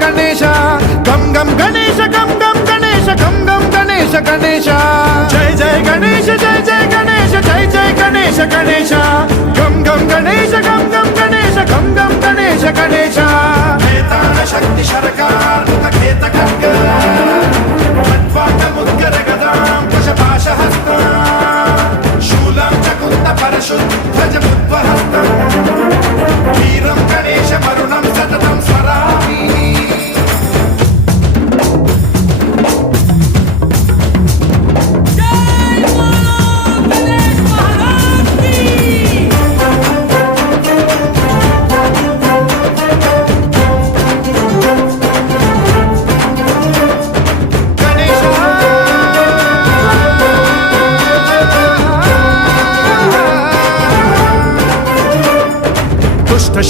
गणेश गम गम गणेश गम गम गणेश गम गम गणेश गणेश जय जय गणेश जय जय गणेश जय जय गणेश गणेश गम गम गणेश गम गम गणेश गम गम गणेश गणेश वेतान शक्ति शरकार खेत खड्ग खट्वाट मुद्गर गदां कुशपाशहस्तं शूलं च कुन्त परशुध्वज मुद्वहस्तं वीरं गणेश वरुणं सततं स्मरामि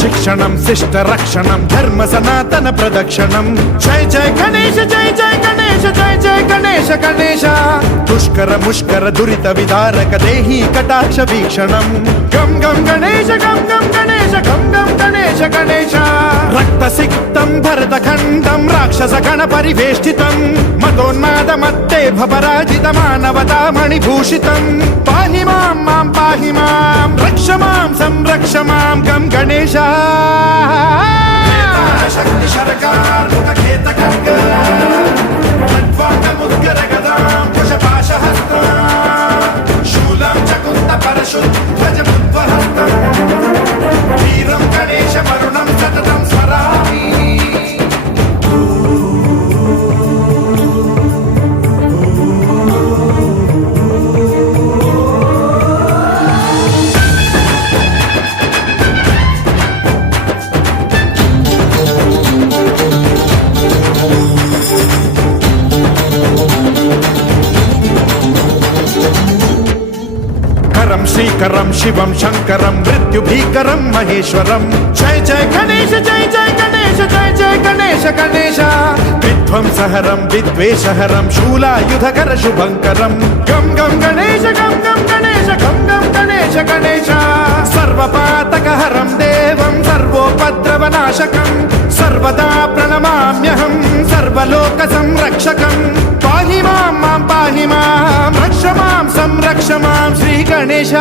शिक्षणं शिष्ट रक्षणं धर्म सनातन प्रदक्षिणं जय जय गणेश जय जय गणेश जय जय गणेश गणेश दुष्कर मुष्कर दुरित विदारक देहि कटाक्ष वीक्षणं गम गम गणेश गम गम गणेश गम गम गणेश गणेश रक्त सिक्तं भरतखण्डं राक्षस गण परिवेष्टितं मदोन्माद मत्ते भपराजित मानवता मणिभूषितं पाहि मां मां पाहि मां रक्ष मां संरक्ष मां गम गणेश शक्ति शरकार खेत खड्ग खट्वाट मुद्गर गदां कुशपाशहस्तं शूलं च कुन्त परशुध्वज मुद्वहस्तं वीरं गणेश वरुणं सततं स्मरामि श्रीकरं शिवं शंकरं मृत्युभीकरं महेश्वरं जय जय गणेश जय जय गणेश जय जय गणेश गणेश विध्वंसहरं विद्वेषहरं शूलायुधकर शुभंकरं गम गम गणेश गम गम गणेश गम गम गणेश गणेश सर्वपातकहरं देवं सर्वोपद्रवनाशकं सर्वदा प्रणमाम्यहं सर्वलोकसंरक्षकं पाहि मां मां पाहि मां रक्ष मां संरक्ष मां श्री गणेश